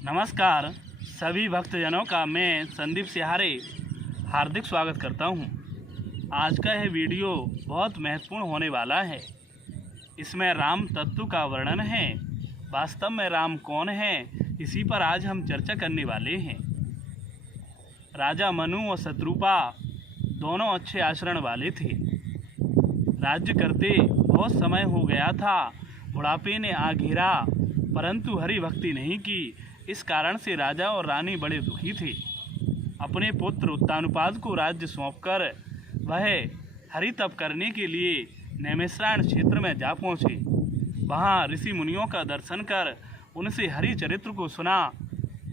नमस्कार सभी भक्तजनों का मैं संदीप सिहारे हार्दिक स्वागत करता हूं। आज का यह वीडियो बहुत महत्वपूर्ण होने वाला है। इसमें राम तत्व का वर्णन है। वास्तव में राम कौन है, इसी पर आज हम चर्चा करने वाले हैं। राजा मनु और शत्रुपा दोनों अच्छे आचरण वाले थे। राज्य करते बहुत समय हो गया था। बुढ़ापे ने आ घेरा, परंतु हरि भक्ति नहीं की। इस कारण से राजा और रानी बड़े दुखी थे। अपने पुत्र उत्तानुपाद को राज्य सौंपकर वह हरि तप करने के लिए नैमिषारण्य क्षेत्र में जा पहुँचे। वहाँ ऋषि मुनियों का दर्शन कर उनसे हरि चरित्र को सुना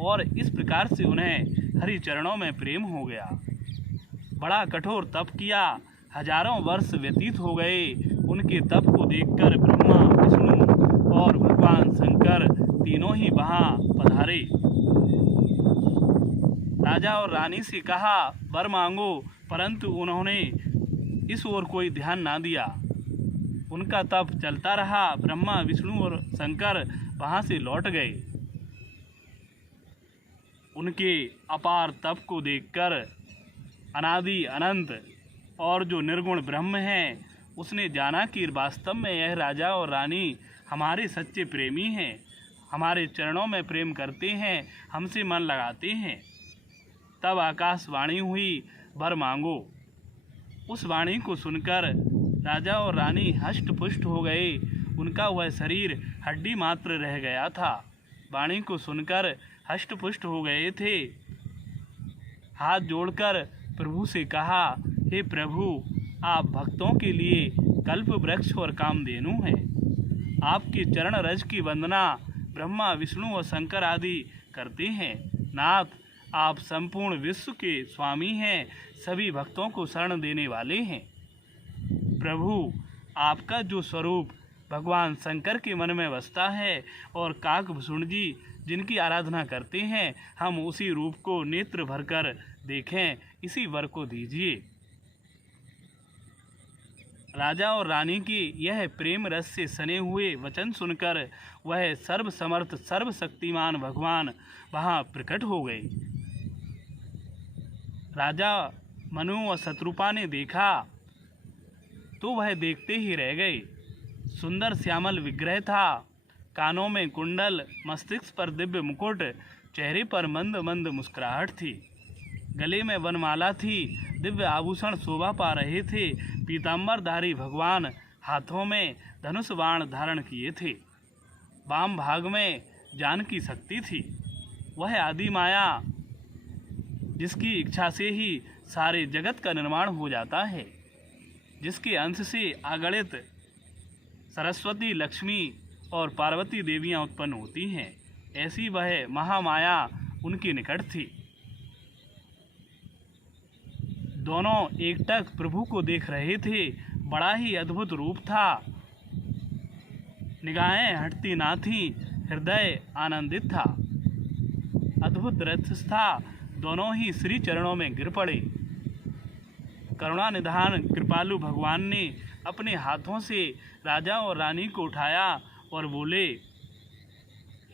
और इस प्रकार से उन्हें हरि चरणों में प्रेम हो गया। बड़ा कठोर तप किया। हजारों वर्ष व्यतीत हो गए। उनके तप को देखकर ब्रह्मा, विष्णु और भगवान शंकर तीनों ही वहाँ पधारे। राजा और रानी से कहा वर मांगो, परंतु उन्होंने इस ओर कोई ध्यान ना दिया। उनका तप चलता रहा। ब्रह्मा, विष्णु और शंकर वहाँ से लौट गए। उनके अपार तप को देखकर अनादि अनंत और जो निर्गुण ब्रह्म है, उसने जाना कि वास्तव में यह राजा और रानी हमारे सच्चे प्रेमी हैं, हमारे चरणों में प्रेम करते हैं, हमसे मन लगाते हैं। तब आकाशवाणी हुई, वर मांगो। उस वाणी को सुनकर राजा और रानी हष्ट पुष्ट हो गए। उनका वह शरीर हड्डी मात्र रह गया था। वाणी को सुनकर हष्ट पुष्ट हो गए थे। हाथ जोड़कर प्रभु से कहा, हे प्रभु, आप भक्तों के लिए कल्प वृक्ष और कामधेनु हैं। आपके चरण रज की वंदना ब्रह्मा, विष्णु और शंकर आदि करते हैं। नाथ, आप संपूर्ण विश्व के स्वामी हैं, सभी भक्तों को शरण देने वाले हैं। प्रभु, आपका जो स्वरूप भगवान शंकर के मन में बसता है और काकभूषण जी जिनकी आराधना करते हैं, हम उसी रूप को नेत्र भरकर देखें, इसी वर को दीजिए। राजा और रानी की यह प्रेम रस से सने हुए वचन सुनकर वह सर्वसमर्थ सर्वशक्तिमान भगवान वहाँ प्रकट हो गए। राजा मनु और शत्रुपा ने देखा तो वह देखते ही रह गए। सुंदर श्यामल विग्रह था। कानों में कुंडल, मस्तिष्क पर दिव्य मुकुट, चेहरे पर मंद मंद मुस्कुराहट थी। गले में वनमाला थी। दिव्य आभूषण शोभा पा रहे थे। पीताम्बरधारी भगवान हाथों में धनुष बाण धारण किए थे। वाम भाग में ज्ञान की शक्ति थी। वह आदि माया जिसकी इच्छा से ही सारे जगत का निर्माण हो जाता है, जिसके अंश से अगणित सरस्वती, लक्ष्मी और पार्वती देवियां उत्पन्न होती हैं, ऐसी वह महामाया उनके निकट थी। दोनों एकटक प्रभु को देख रहे थे। बड़ा ही अद्भुत रूप था। निगाहें हटती ना थी, हृदय आनंदित था। अद्भुत रस था। दोनों ही श्री चरणों में गिर पड़े। करुणा निधान कृपालु भगवान ने अपने हाथों से राजा और रानी को उठाया और बोले,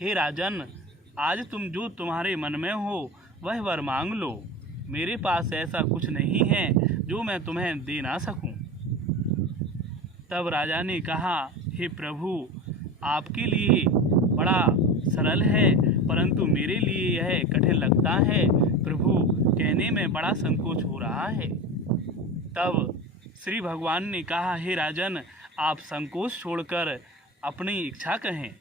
हे राजन, आज तुम जो तुम्हारे मन में हो वह वर मांग लो। मेरे पास ऐसा कुछ नहीं है जो मैं तुम्हें दे ना सकूं। तब राजा ने कहा, हे प्रभु, आपके लिए बड़ा सरल है, परंतु मेरे लिए यह कठिन लगता है। प्रभु, कहने में बड़ा संकोच हो रहा है। तब श्री भगवान ने कहा, हे राजन, आप संकोच छोड़कर अपनी इच्छा कहें।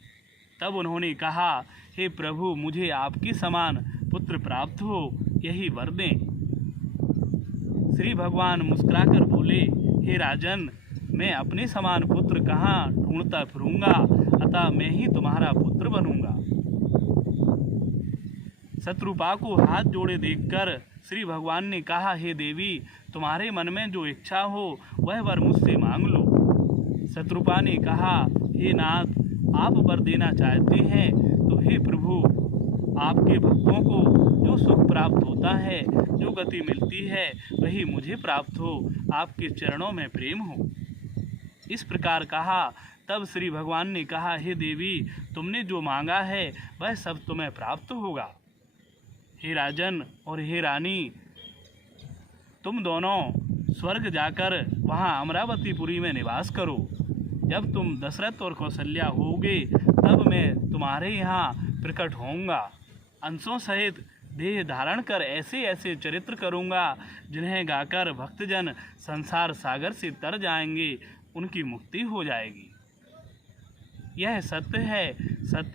तब उन्होंने कहा, हे प्रभु, मुझे आपके समान पुत्र प्राप्त हो, यही वर दें। श्री भगवान मुस्कुराकर बोले, हे राजन, मैं अपने समान पुत्र कहाँ ढूंढता फिरूंगा, अतः मैं ही तुम्हारा पुत्र बनूंगा। शत्रुपा को हाथ जोड़े देखकर श्री भगवान ने कहा, हे देवी, तुम्हारे मन में जो इच्छा हो वह वर मुझसे मांग लो। शत्रुपा ने कहा, हे नाथ, आप वर देना चाहते हैं तो हे प्रभु, आपके भक्तों को जो सुख प्राप्त होता है, जो गति मिलती है, वही मुझे प्राप्त हो। आपके चरणों में प्रेम हो। इस प्रकार कहा। तब श्री भगवान ने कहा, हे देवी, तुमने जो मांगा है वह सब तुम्हें प्राप्त होगा। हे राजन और हे रानी, तुम दोनों स्वर्ग जाकर वहाँ अमरावतीपुरी में निवास करो। जब तुम दशरथ और कौशल्या होगे तब मैं तुम्हारे यहाँ प्रकट होऊंगा। अंशों सहित देह धारण कर ऐसे ऐसे चरित्र करूँगा जिन्हें गाकर भक्तजन संसार सागर से तर जाएंगे, उनकी मुक्ति हो जाएगी। यह सत्य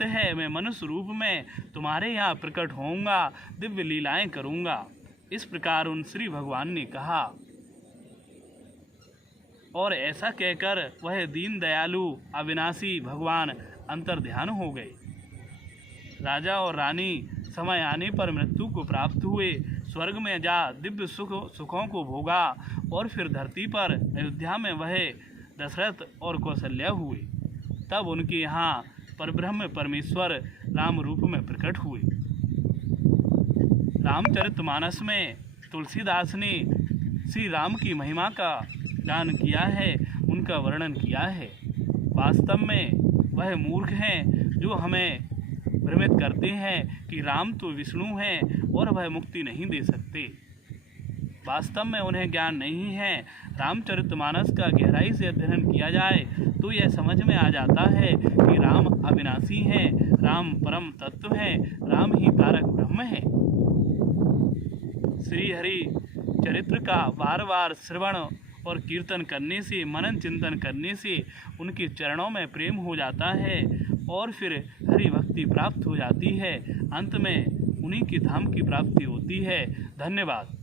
है, मैं मनुष्य रूप में तुम्हारे यहाँ प्रकट होऊंगा, दिव्य लीलाएं करूँगा। इस प्रकार उन श्री भगवान ने कहा और ऐसा कहकर वह दीन दयालु अविनाशी भगवान अंतर्ध्यान हो गए। राजा और रानी समय आने पर मृत्यु को प्राप्त हुए, स्वर्ग में जा दिव्य सुखों को भोगा और फिर धरती पर अयोध्या में वह दशरथ और कौशल्या हुए। तब उनके यहाँ परब्रह्म परमेश्वर राम रूप में प्रकट हुए। रामचरितमानस में तुलसीदास ने श्री राम की महिमा का गान किया है, उनका वर्णन किया है। वास्तव में वह मूर्ख हैं जो हमें भ्रमित करते हैं कि राम तो विष्णु हैं और वह मुक्ति नहीं दे सकते। वास्तव में उन्हें ज्ञान नहीं है। रामचरितमानस का गहराई से अध्ययन किया जाए तो यह समझ में आ जाता है कि राम अविनाशी हैं, राम परम तत्व हैं, राम ही तारक ब्रह्म हैं। श्री हरि चरित्र का बार बार श्रवण और कीर्तन करने से, मनन चिंतन करने से उनके चरणों में प्रेम हो जाता है और फिर हरि भक्ति प्राप्त हो जाती है। अंत में उन्हीं के धाम की प्राप्ति होती है। धन्यवाद।